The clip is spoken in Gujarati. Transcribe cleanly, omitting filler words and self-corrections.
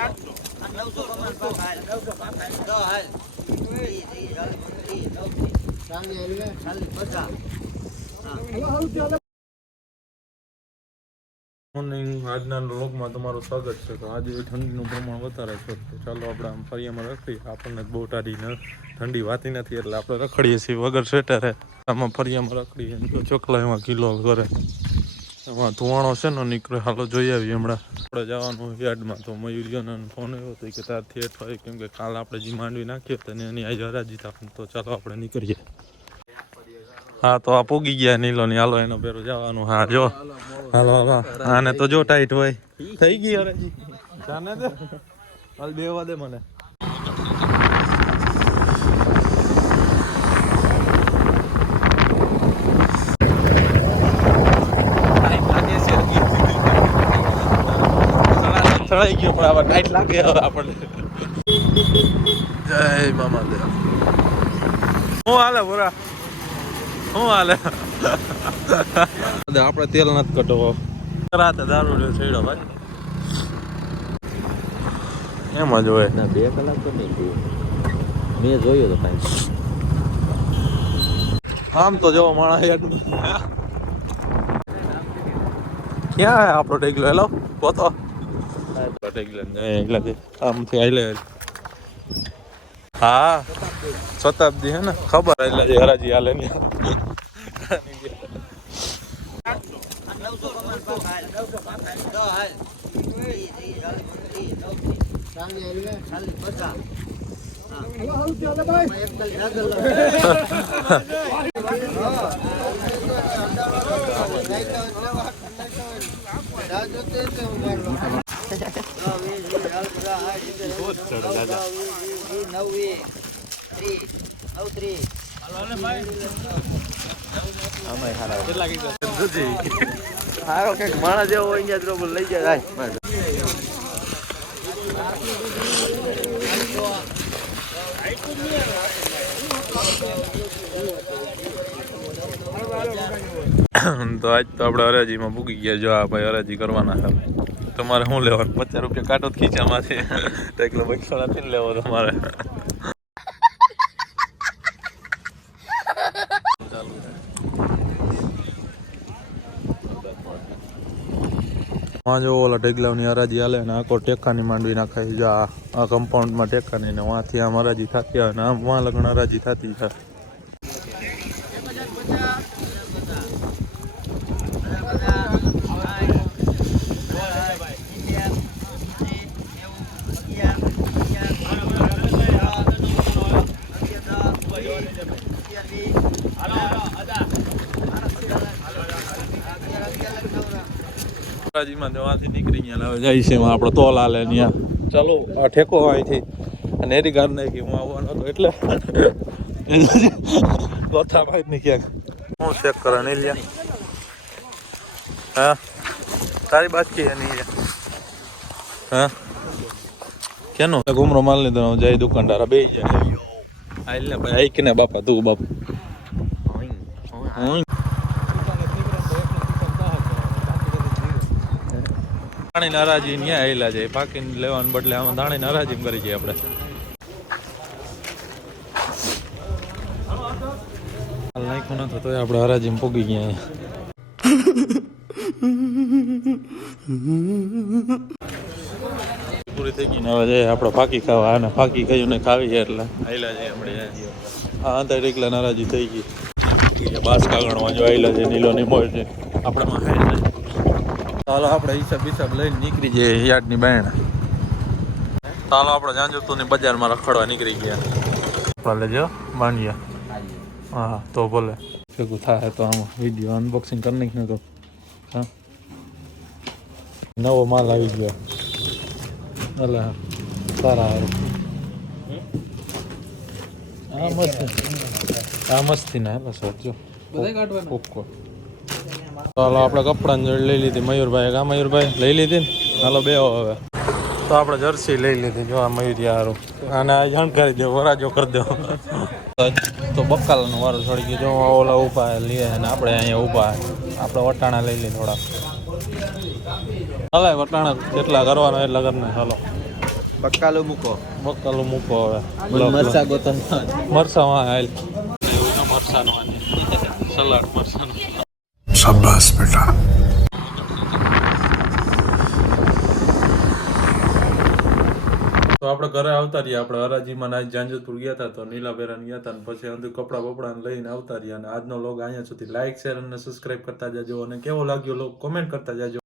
મોર્નિંગ આજના વ્લોગમાં તમારું સ્વાગત છે. તો આજે ઠંડીનું પ્રમાણ વધારે છે, તો ચાલો આપણે આમ ફરિયામાં રખડીએ. આપણને બહુ ટાઢી ઠંડી વાતી નથી એટલે આપણે રખડીએ છીએ વગર સ્વેટરે. આમાં ફરિયામાં રખડીએ તો ચોકલા એમાં કિલો કરે, એમાં ધુવાણો છે ને નીકળે. હાલો જોઈ આવીએ. હમણાં આપણે જવાનું યાર્ડમાં, તો મયુરિયાનો ફોન આવ્યો હતો કે તારથી હેઠ હોય, કેમ કે કાલ આપણે જે માંડવી નાખીએ તો એની આજે હરાજી થાય. તો ચાલો આપણે નીકળીએ. હા તો આ પૂગી ગયા નીલો ની. હાલો એનો પેરો જવાનું. હા જો હાલો હાલો. આને તો જો ટાઈટ હોય થઈ ગઈ હરાજી. જાને દે હાલ બેવા દે મને. ચડાઈ ગયો પણ આવા ટાઈટ લાગે હવે આપણને. જય મામા દેવ. હું હાલે બોરા, હું હાલે? આપણે તેલ નથી કટવો. રાતે દારૂ છેડો ભાઈ એમાં જ હોય. 2 કલાક તો નહીં થયું, મેં જોયો તો કાંઈ. આમ તો જો માણસ ક્યાં હે આપણો ટેકલો? હેલો પોતો આમથી આઈલે. હા શતાબ્દી હે ને ખબર. એટલે જે હરાજી હાલે ને સારો કઈક માણસ જેવો હોય ત્યાં લઈ જાય. તો આજ તો આપણે હરાજીમાં પૂકી ગયા. જો આ ભાઈ હરાજી કરવાના છે. તમારે શું લેવાનું? 50 રૂપિયા કાઢો ખીચામાંથી. તો એકલો 200 નથી લેવો તમારે. જો ઓલા ઢેગલાની હરાજી હાલે ને આખો ટેકાની માંડવી નાખાય. જો આ કમ્પાઉન્ડમાં ટેકાની ને વાંથી આમ હરાજી થતી હોય ને આમ વાં લગ્ન હરાજી થતી છે. હરાજીમાં જવાથી નીકળી ગયા. હવે જાય છે આપણો તોલ હાલે ત્યાં. ચાલો આ ઠેકો અહીંથી અને એરી ગાર નાખી. હું આવવાનો હતો એટલે લોથા ભાઈ ની ક્યાંક હું ચેક કરે નહીં લ્યા. હા તારી બાકી એની. હા કેનો ઘુમરો માલ લીધો જાય દુકાનદાર બે જાય. આઈ ને ભાઈ આઈ કે ને બાપા તું બાપા ધાણી નારાજી ન્યા આવેલા છે. પાકી લેવાને બદલે આમાં ધાણી નારાજી કરી છે આપણે. નાખ્યું ન થતો આપણે હરાજીમાં પૂગી ગયા. પૂરી થઈ ગઈ ને હવે જાય આપણે ફાકી ખાવા. અને ફાકી કયું ને ખાવી છે એટલે આવેલા છે આપણે. હા અંતર એકલા નારાજી થઈ ગઈ. બાસ કાગળમાં જો આવેલા છે નીલોની મોર છે આપણામાં હાઈ છે. ચાલો આપણે હિસાબ લઈને નીકળી જઈએ યાર્ડની બાયણ. ચાલો આપણે જાંજુતુની બજારમાં રખડવા નીકળી ગયા. ભલે જો બાંધ્યા. હા તો ભલે ભેગું થાય તો આમાં વિડીયો અનબોક્સિંગ કરી નાખીને. તો હા નવો માલ આવી ગયો. એટલે સારા આ મસ્તી ના એટલે સર જો ઓકો. ચાલો આપણે કપડાની જોડી લઈ લીધી મયુરભાઈ. આ મયુરભાઈ લઈ લીધી ને. હાલો બે હવે તો આપણે જર્સી લઈ લીધી. જો આ મયુરિયા હારું. આને જાણકારી દો, વરાજો કરી દો. તો બકાલાનો વારો છોડી ગયો. જો ઓલા ઊભા લે ને આપણે અહીંયા ઊભા. આપણે વટાણા લઈ લઈએ થોડા. હાલે વટાણા જેટલા કરવાના એટલા કરીને. ચાલો બકાલો મૂકો બકાલો મૂકો હવે મરસા ગોતમ મરસા માં હાલ મરસાનો સલાડ મરસાનો शाबाश बेटा તો આપણે ઘરે આવતા રહ્યા. આપણે હરાજીમાં આજ જાંજતપુર ગયા હતા તો નીલાબેરાન ગયા હતા, અને પછી અંદર કપડા બપડા લઈને આવતા રહ્યા. અને આજનો લોગ અહીંયા સુધી લાઈક શેર અને સબસ્ક્રાઇબ કરતા જાજો, અને કેવો લાગ્યો લોગ કોમેન્ટ કરતા જાજો.